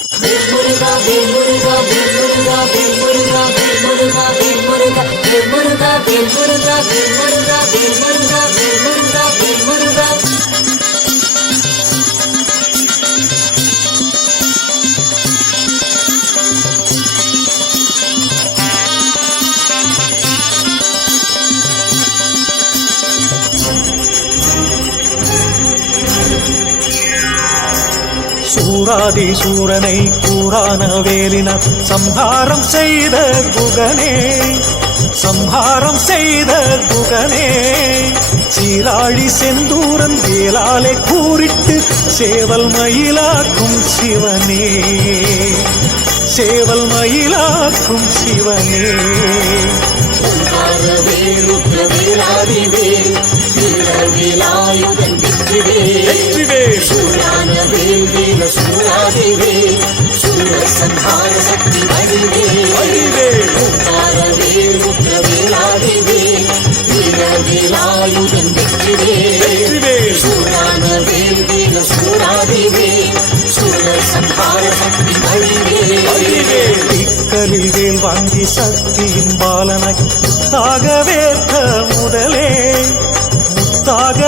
முருகா சூராதி சூரனை கூறான வேலினார் சம்ஹாரம் செய்த குகனே சம்ஹாரம் செய்த குகனே. சீராழி செந்தூரன் வேலாலே கூறிட்டு சேவல் மயிலாக்கும் சிவனே சேவல் மயிலாக்கும் சிவனே. ஓங்கார வேலுற்ற வேலாதி வேல் வீர வேலாயுதன். சூரான வடிவேல சூராதிவே சூரசம்ஹார சக்தி வடிவே வடிவே ஓங்காரவே உக்ர வேலாதிவே வீர வேலாயுதன் வெற்றிவே வெற்றிவே சூரான வேல்வேல சூராதிவே சூரசம்ஹார சக்தி வடிவே வடிவே திக்கலில் வேல் வாங்கி சக்தியின் பாலனாய் தாகவேற்ற முதலே முத்தாக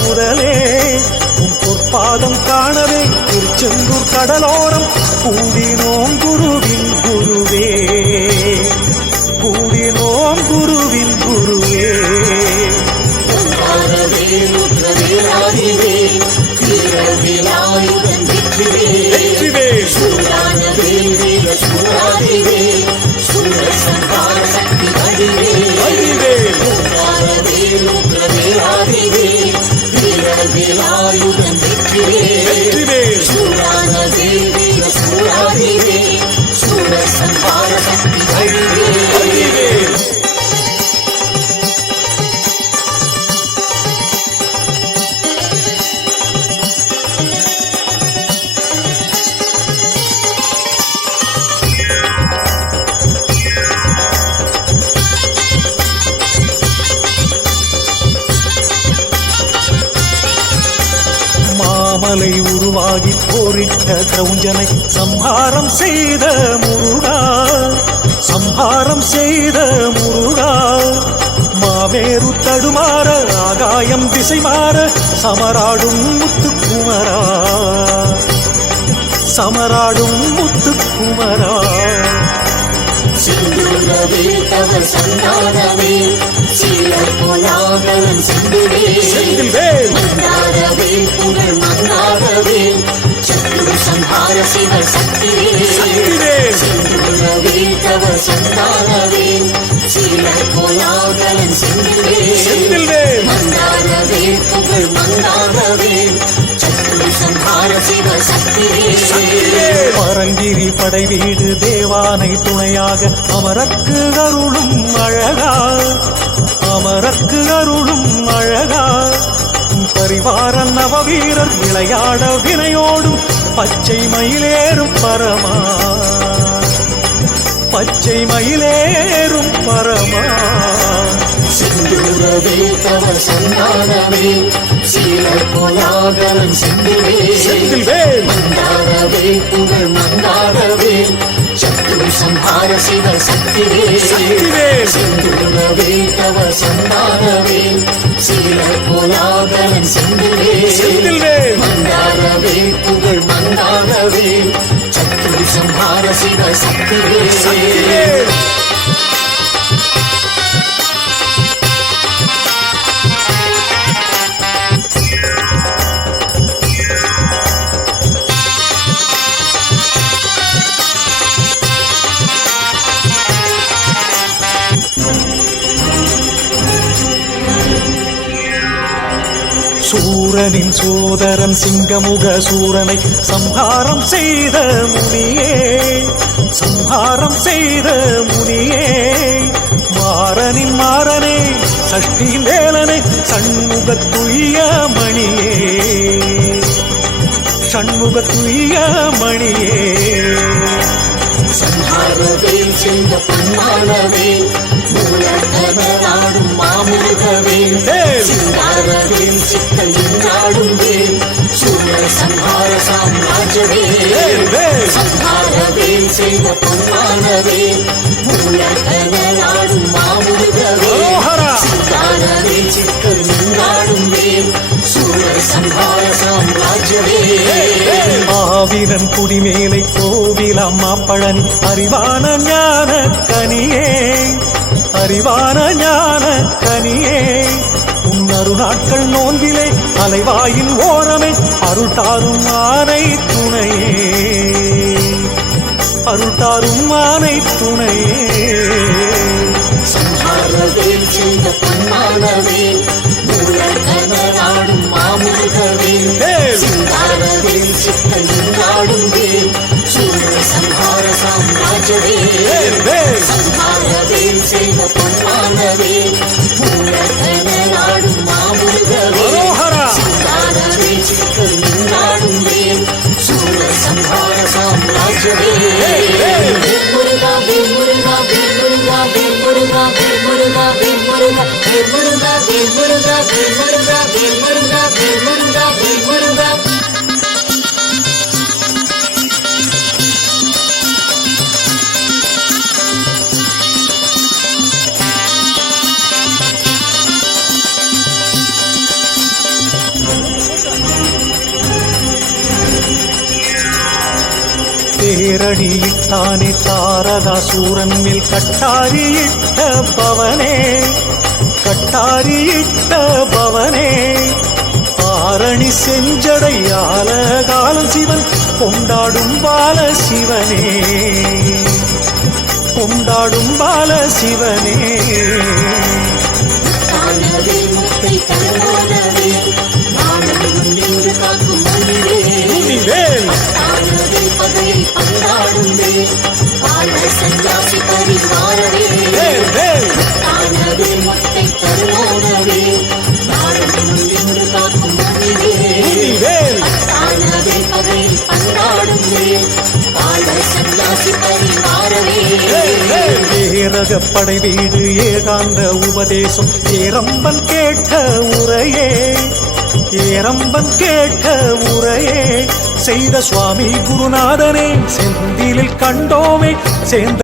முதலே. பொற்பாதம் காணவே திருச்செந்தூர் கடலோரம் கூடினோம் குருவின் குருவே. கூடினோம் குருவின் குருவே. ஓங்கார வேலுற்ற வேலாதி கிரௌஞ்சனை சம்ஹாரம் செய்த முருகா. சம்ஹாரம் செய்த முருகா. மாவேரு தடுமாற ஆகாயம் திசை மாற சமராடும் முத்துக்குமரா. சமராடும் முத்துக்குமரா. சிந்துரவேல் தவ சந்தானவேல் சீல செந்தில்வேல். மந்தாரவேல் புகழ் மந்தாரவேல் ಸಂಹಾರ ಶಿವ ಶಕ್ತಿವೇ சிந்துல வீழ்த்தவ சந்தானவே. சீல கோலாகலன் செந்தில்வே. மந்தார வேல் புகழ் மந்தார வேல் சம்ஹார சிவ சக்திவே பரங்கிரி படைவீடு தேவானை துணையாக அமரக்கு அருளும் அழகா. அமரக்கு அருளும் அழகா. பரிவார நவவீரர் விளையாட வினையோடும் பச்சை மயிலேறும் பரமா. பச்சை மயிலேறும் பரமா. சிந்துரவே தவ சந்தானமே சீல கோலாகலம் செந்திலே செந்திலே மந்தாரவே புகழ் மந்தாரவே ஆறு சிவ சக்திவே. செந்துருவே தவ சந்தானவே. சீல கோலாகரன் செந்திலே மந்தாரவே புகழ் மந்தாரவே சத்துரு சம்ஹார சக்திவே. சூரனின் சோதரன் சிங்கமுக சூரனை சம்ஹாரம் செய்த முனியே சம்ஹாரம் செய்த முனியே. மாறனின் மாறனே சஷ்டியின் வேலனே சண்முக துய்ய மணியே. சண்முக துய்ய மணியே. சம்ஹாரவே சென்ற பொன்மானவேல் உலகமலாடும் மாமுருகவேல் சிங்காரவேல் சிக்கல் இன்றாடும் வேல் சூழ சம்ஹார சாம்ராஜவேல் சம்ஹாரவேல் செய்த பொன்னானவேல் உலகமலாடும் மாமுருகவேல் சிங்காரவேல் சிக்கல் இன்றாடும் வேல் சூழ சம்ஹார சாம்ராஜவேல் மாவீரன் குடிமேலை கோவிலம்மா பழன் அறிவான ஞான கனியே அறிவான ஞான கனியே உன் அருநாட்கள் நோன்பிலே அலைவாயின் ஓரமே அருள் தாரும் ஆனை துணையே. அருள் தாரும் ஆனை துணையே. சம்ஹாரவேல் செய்த. சிங்காரவேல் வேல் முருகா வேல் முருகா வேல் முருகா வேல் முருகா வேல் முருகா தேரடியிட்டானே தாரகாசூரன் மேல் கட்டாரியிட்ட பவனே. கட்டாரியிட்ட பவனே ஆரணி செஞ்சடையால காலம் சிவன் கொண்டாடும் பால சிவனே. கொண்டாடும் பால சிவனே. ஏரகப்படை வீடு ஏகாந்த உபதேசம். ஏரம்பன் கேட்ட உரையே ஏரம்பன் கேட்ட உரையே. செய்த சுவாமி குருநாதனே செந்திலில் கண்டோமே சேர்ந்த